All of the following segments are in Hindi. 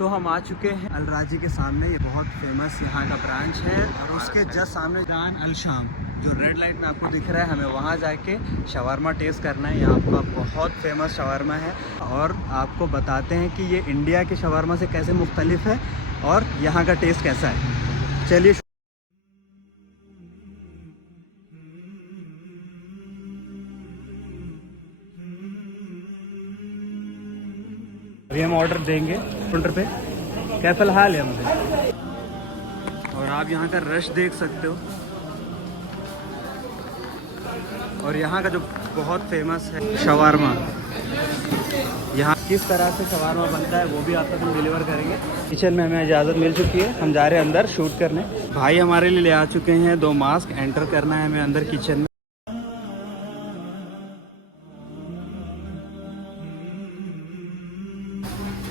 तो हम आ चुके हैं अल राजी के सामने। ये बहुत फेमस यहाँ का ब्रांच है और उसके जस्ट सामने जान अल शाम जो रेड लाइट में आपको दिख रहा है, हमें वहाँ जाके शवारमा टेस्ट करना है। यहाँ का बहुत फेमस शवारमा है और आपको बताते हैं कि ये इंडिया के शवारमा से कैसे मुख्तलिफ है और यहाँ का टेस्ट कैसा है। चलिए अभी हम ऑर्डर देंगे काउंटर पे। कैफल हाल है मुझे, और आप यहाँ का रश देख सकते हो। और यहाँ का जो बहुत फेमस है शवारमा, यहाँ किस तरह से शवारमा बनता है वो भी आप तक हम डिलीवर करेंगे। किचन में हमें इजाज़त मिल चुकी है, हम जा रहे हैं अंदर शूट करने। भाई हमारे लिए ले आ चुके हैं 2 मास्क। एंटर करना है हमें अंदर किचन में।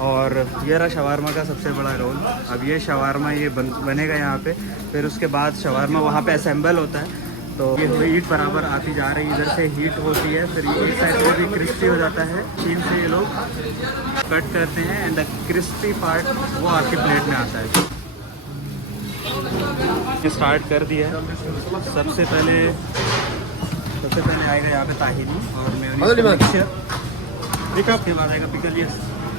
और ये रहा शवारमा का सबसे बड़ा रोल। अब ये शवारमा ये बनेगा यहाँ पे, फिर उसके बाद शवारमा वहाँ पे असेंबल होता है। तो ये हीट बराबर आती जा रही है, इधर से हीट होती है, फिर ये इस साइड से भी क्रिस्पी हो जाता है। चीन से ये लोग कट करते हैं एंड द क्रिस्पी पार्ट वो आपकी प्लेट में आता है। ये स्टार्ट कर दिया है। सबसे पहले आएगा यहाँ पे ताहिनी और मेयोनीज मिक्सचर, उसके बाद आएगा पिकल।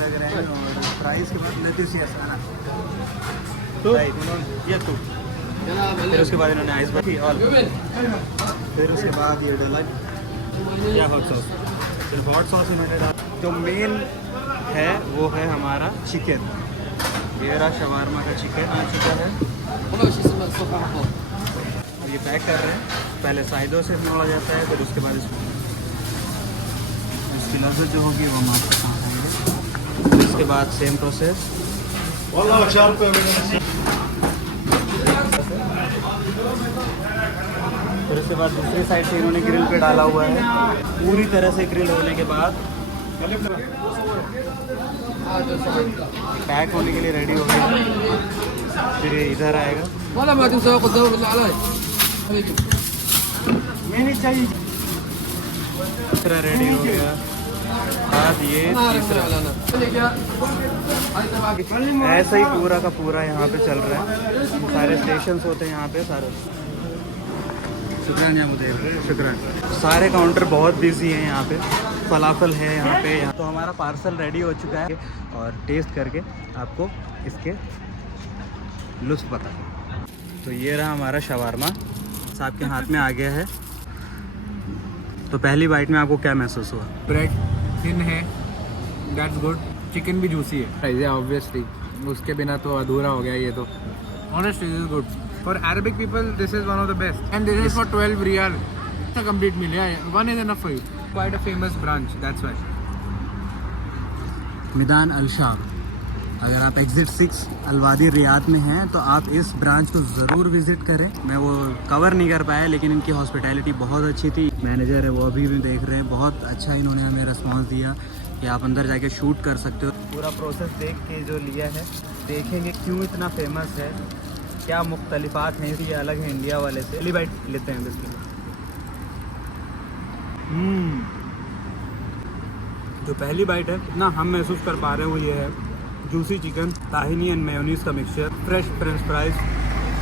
लग रहा है। और प्राइस के बाद लेट्स यस आना तो ये तो फिर उसके बाद इन्होंने आइस बाटी और फिर उसके बाद ये डला या हॉट सॉस। फिर हॉट सॉस इन्होंने डाला। तो मेन है वो है हमारा चिकन। ये रहा शवारमा का चिकन आ चुका है। ये पैक कर रहे हैं। पहले साइडों से मोड़ा जाता है, फिर उसके बाद इसकी लज्जत जो होगी वो हम आपको खाएंगे। फिर इसके बाद सेम प्रोसेस। फिर उसके बाद दूसरी साइड से इन्होंने ग्रिल पे डाला हुआ है। पूरी तरह से ग्रिल होने के बाद पैक होने के लिए रेडी हो गया। फिर ये इधर आएगा। नहीं चाहिए। तीसरा रेडी हो गया। बाद ये तीसरा। ऐसा ही पूरा का पूरा यहाँ पे चल रहा है। सारे स्टेशंस होते हैं यहाँ पे सारे। शुक्रान शुक्रान। सारे काउंटर बहुत बिजी हैं यहाँ पे। फलाफल है यहाँ पे। तो हमारा पार्सल रेडी हो चुका है और टेस्ट करके आपको इसके लुत्फ़ पता। तो ये रहा हमारा शवारमा, आपके हाथ में आ गया है। तो पहली बाइट में आपको क्या महसूस हुआ? ब्रेड थिन है, दैट्स गुड। चिकन भी जूसी है ऑब्वियसली, उसके बिना तो अधूरा हो गया ये तो। Honestly this is good for Arabic people. This is one of the best and this is for 12 riyal. It's a complete meal. One is enough for you. Quite a famous branch, that's why. Midan Al Sham. अगर आप एग्ज़िट 6 अल वादी रियाद में हैं तो आप इस ब्रांच को ज़रूर विज़िट करें। मैं वो कवर नहीं कर पाया, लेकिन इनकी हॉस्पिटैलिटी बहुत अच्छी थी। मैनेजर है वो अभी भी देख रहे हैं, बहुत अच्छा इन्होंने हमें रिस्पांस दिया कि आप अंदर जाके शूट कर सकते हो। पूरा प्रोसेस देख के जो लिया है, देखेंगे क्यों इतना फेमस है, क्या मुख्तलिफ़ात हैं, ये अलग है इंडिया वाले से। पहली बाइट लेते हैं बिस्मिल्लाह। जो पहली बाइट है इतना हम महसूस कर पा रहे हैं वो ये है juicy chicken, tahini and mayonnaise का mixture, fresh french fries,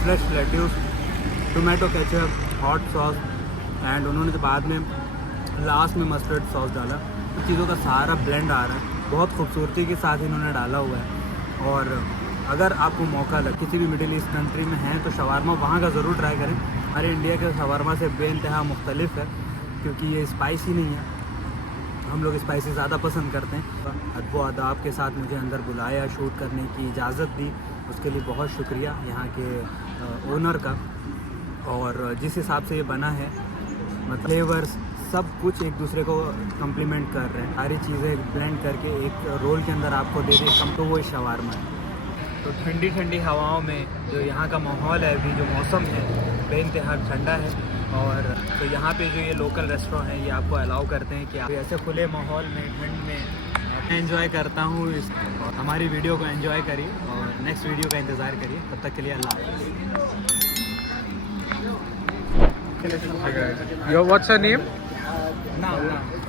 fresh lettuce, tomato ketchup, hot sauce and उन्होंने बाद में लास्ट में मस्टर्ड सॉस डाला। इन चीज़ों का सारा ब्लेंड आ रहा है, बहुत खूबसूरती के साथ इन्होंने डाला हुआ है। और अगर आपको मौका लगे किसी भी मिडिल ईस्ट कंट्री में हैं तो शवारमा वहाँ का ज़रूर ट्राई करें। हमारे इंडिया के शवारमा से बेइंतहा मुख्तलिफ है क्योंकि ये स्पाइसी नहीं है। हम लोग स्पाइसी ज़्यादा पसंद करते हैं। अदब आदाब के साथ मुझे अंदर बुलाया, शूट करने की इजाज़त दी, उसके लिए बहुत शुक्रिया यहाँ के ओनर का। और जिस हिसाब से ये बना है, मतलब फ्लेवर्स सब कुछ एक दूसरे को कम्प्लीमेंट कर रहे हैं। सारी चीज़ें ब्लेंड करके एक रोल के अंदर आपको दे दें कम, तो वो शवारमा है। तो ठंडी ठंडी हवाओं में जो यहाँ का माहौल है, अभी जो मौसम है बेइंतहा ठंडा है। और तो यहाँ पे जो ये लोकल रेस्टोरेंट है ये आपको अलाउ करते हैं कि आप ऐसे खुले माहौल में ठंड में एंजॉय करता हूँ और हमारी वीडियो को एंजॉय करिए और नेक्स्ट वीडियो का इंतज़ार करिए। तब तक के लिए अल्लाह हाफ़िज़। Your what's your name?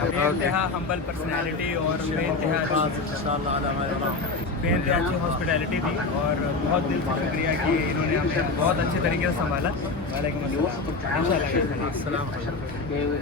बेइंतहा हम्बल पर्सनैलिटी और बेइंतहा इंशाल्लाह अला मा यराम. बेइंतहा अच्छी हॉस्पिटैलिटी थी और बहुत दिल से शुक्रिया कि इन्होंने हमें बहुत अच्छे तरीके से संभाला। वालेकुम अस्सलाम। इंशाल्लाह।